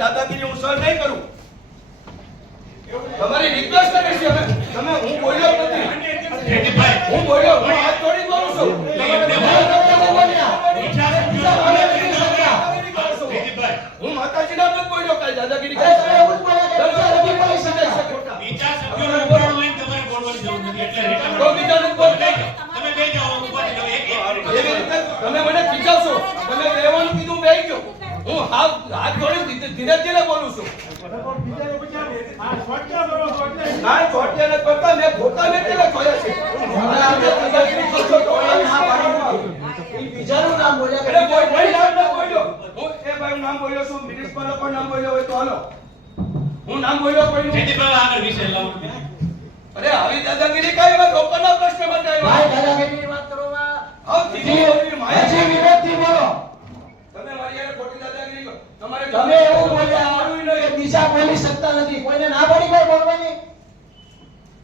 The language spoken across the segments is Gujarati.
દાદાગીરી હું સહન નહીં કરું. તમારી રિક્વેસ્ટ કરી છે અમે તમે હું બોલ્યો નથી. હું બોલ્યો હું હાથ જોડી બોલું છું. એટલે તો બીજા નથી બોલતા. તમે બે જાઓ, ઉપાધિ લો. એક- એક. એવી રીતે તમે મને ખીજાવશો તમે બેવાનું કીધું હું ગયો હું હાથ હાથ જોડી ધીરે ધીરે ધીરે બોલું છું. ના ચોટ્યા નથી કરતા મેં ખોટા મેં કેવા જોયા છે. હમણાં આપણે દાદાગીરી કરશો તો એ ના પાડવાનું. એ બીજાનું નામ બોલ્યા કે કોઈ કોઈ નામ ન બોલ્યો હું એ ભાઈ નામ બોલ્યો છું મિનિસ્ટર લોકો નામ બોલ્યો હોય તો હાલો. હું નામ બોલ્યો કોઈ જયદીપભાઈ આગળ વિષય લાવો. અરે આવી દાદાગીરી કઈ વાત લોકોના પ્રશ્નમાં કઈ વાત દાદાગીરીની વાત કરવામાં આવ બોલવી હજી માયા. વિરોધથી બોલો. તમે મારી યાર ખોટી દાદાગીરી કરો. તમારે તમે એવું બોલ્યા કે બીજા બોલી શકતા નથી. કોઈને ના પડી કોઈ બોલવાની?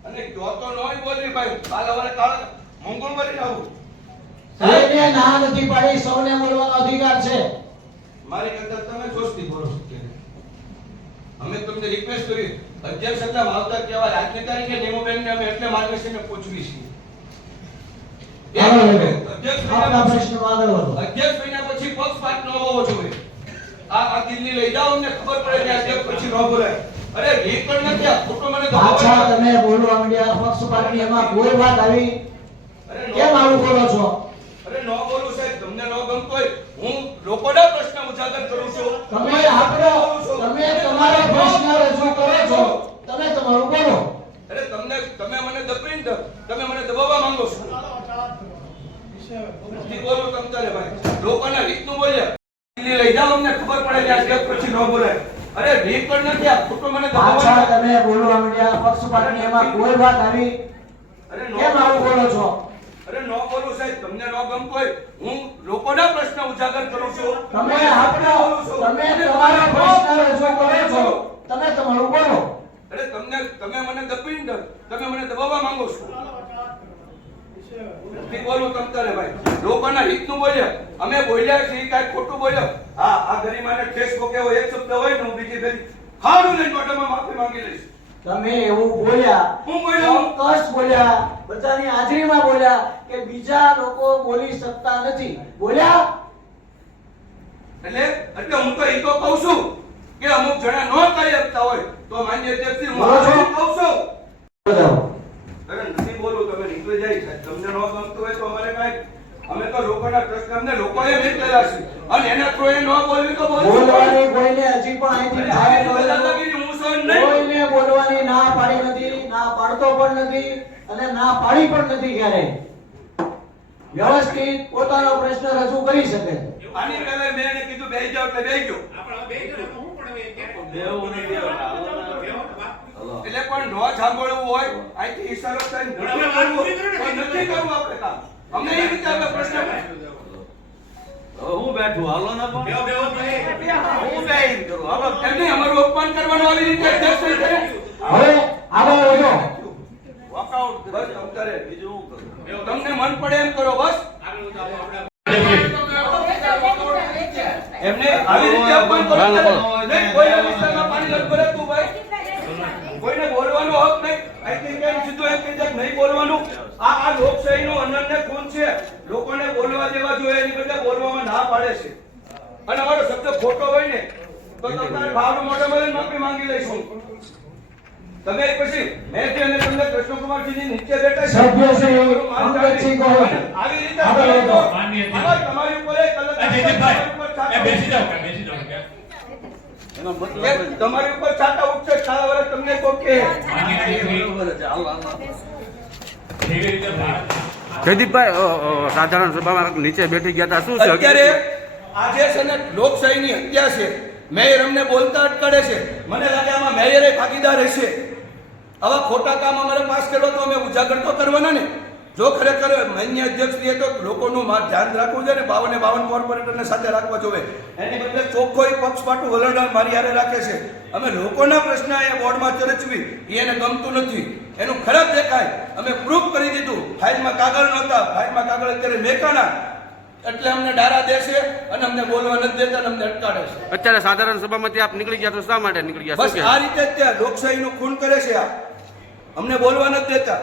અને જો તો નોય બોલવી ભાઈ. કાલ અમારે કાળ મંગળ મરી આવું. કોઈને ના નથી પાડી સૌને બોલવાનો અધિકાર છે. મારી કરતા તમે જોશથી બોલો છો. અમે તમને રિક્વેસ્ટ કરી અધ્યક્ષ હતા માવતર કહેવાય આજની તારીખે નિમુબેનને અમે એટલે માર્ગદર્શનને પૂછવી છીએ. અધ્યક્ષ આપના મહિના આગળ વધો અધ્યક્ષ મહિના પછી પક્ષપાત ન હોવો જોઈએ. આ આ દિલ્હી લઈ જાઓ અમને ખબર પડે કે અધ્યક્ષ પછી ન બોલાય. અરે રીત પણ નથી આ ખોટો મને તો ખબર તમે બોલવા માંડ્યા પક્ષપાતની એમાં કોઈ વાત આવી? કેમ આવું બોલો. છો? અરે ન બોલું સાહેબ તમને ન ગમતો હોય. હું લોકોના પ્રશ્ન ઉજાગર કરું છું તમે આપણો તમે તમારો પ્રશ્ન રજૂ કરો છો તમે તમારું બોલો અરે તમને તમે મને દબાઈને દ- તમે મને દબાવવા માંગો છો નથી બોલું તમ ભાઈ. લોકોના હિતનું બોલ્યા લઈ જાઓ અમને ખબર પડે કે આ સ્ટેપ પછી ન બોલાય. અરે રીત પણ નથી આ ખોટો મને પાછા તમે બોલવા માંડ્યા પક્ષપાતની એમાં કોઈ વાત આવી? અરે ન કેમ આવું બોલો છો? અરે ન બોલું સાહેબ તમને નો ગમતો હોય હું લોકોના પ્રશ્ન ઉજાગર કરું છું. તમે આપણા તમે તમારો પ્રશ્ન રજૂ કરો છો તમે તમારું બોલો અરે તમને તમે મને દબાઈને દ- તમે મને દબાવવા માંગો છો નથી બોલું તમ તારે ભાઈ. લોકોના હિતનું બોલ્યા અમે બોલ્યા છીએ કાંઈ ખોટું બોલ્યા હા આ ગરિમાને ઠેસ પોકેવો એક શબ્દ હોય ને હું બીજી ફેરી ખાડું લઈને મોઢામાં માફી માંગી લઈશ. તમે એવું બોલ્યા. હું બોલ્યો? કસ બોલ્યા. બધાની હાજરીમાં બોલ્યા કે બીજા લોકો બોલી શકતા નથી. બોલ્યા? એટલે એટલે હું તો એ તો કહું છું કે અમુક જણા ન કરી શકતા હોય તો માન્ય અધ્યક્ષ હું કહું છું બરાબર. અરે નથી બોલું તમે નીકળી તમને ન ગમતું હોય તો અમારે કાંઈ અમે તો લોકોના પ્રશ્ન અમને લોકોએ મોકલેલા છે. અને એના થ્રુએ ન બોલવી તો બોલવાની કોઈને હજી પણ અહીંથી અરે આવી બહાર રીતે ન દાદાગીરી હું સહન નહીં કોઈને બોલવાની ના પાડી નથી ના પાડતો પણ નથી અને ના પાડી પણ નથી ક્યારેય વ્યવસ્થિત પોતાનો પ્રશ્ન રજૂ કરી શકે. આની પહેલા મેં કીધું બેહી જાવ એટલે બેહી ગયો આપણે બે જણા તો હું પણ હવે ક્યારેક- બેહવું નહીં, બેહવું. બેહવું તો વાત. એટલે પણ ન સાંભળવું હોય અહીંથી ઈશારો થઈને પણ હવે વાત પૂરી કરો ને. પણ નથી કરવું આપણે કામ. અમને એ રીતે આપણે પ્રશ્ન હું બેઠું હાલો ને પણ. બેહો, બેહો તો એ. હું બે કરું. હાલો એમ અમારું અપમાન કરવાનું આવી રીતે અધ્યક્ષ હવે આગળ વધો વોકઆઉટ બસ તમ બીજું હું કરું? તમને મન પડે એમ કરો બસ. એમને આવી રીતે અપમાન કરો નહીં, પાણી નથી કોઈને બોલવાનો હક નહીં. અહીંથી કઈ સીધું એમ કહી દે નહીં બોલવાનું. આ આ લોકશાહીનો અનન્ય ગુણ છે. લોકોને બોલવા દેવા જોઈએ એની બદલે બોલવામાં ના પાડે છે. અને અમારો શબ્દ ખોટો હોય ને તો તમારે ભાવનું મોઢે મળે માફી માંગી લઈશું તમે પછી મેં જે અને તમને કૃષ્ણકુમારજીની નીચે બેઠા છે સભ્ય શ્રી અંગતસિંહ આવી રીતે તમારી ઉપર એ બેસી કે. એનો મતલબ તમારી ઉપર ચાટા ઉઠશે સારા વર્ષ તમને કો કે જયદીપભાઈ સાધારણ સભામાં નીચે બેઠી ગયા હતા શું છે અત્યારે આજે છે ને લોકશાહીની હત્યા છે. મેયર અમને બોલતા અટકાડે છે. મને લાગે આમાં મેયરે ભાગીદાર હશે. આવા ખોટા કામ અમારે પાસ કરો તો અમે ઉજાગર તો કરવાના ને. જો ખરેખર માન્ય અધ્યક્ષશ્રીએ તો લોકોનું ધ્યાન રાખવું જોઈએ ને બાવને બાવન કોર્પોરેટરને સાથે રાખવા જોઈએ. એની બદલે ચોખ્ખો પક્ષપાટું વલણ મારી હારે રાખે છે. અમે લોકોના પ્રશ્ન એ બોર્ડમાં ચર્ચવી. એને ગમતું નથી. એનું ખરાબ દેખાય. અમે પ્રૂફ કરી દીધું. ફાઇલમાં કાગળ નહોતા. ફાઇલમાં કાગળ અત્યારે મેકાણા. એટલે અમને ડારા દેશે અને અમને બોલવા નથી દેતા અને અમને અટકાડે છે. અત્યારે સાધારણ સભામાંથી આપ નીકળી ગયા તો શા માટે નીકળી ગયા? બસ આ રીતે જ તે લોકશાહીનું ખૂન કરે છે આ. અમને બોલવા નથી દેતા.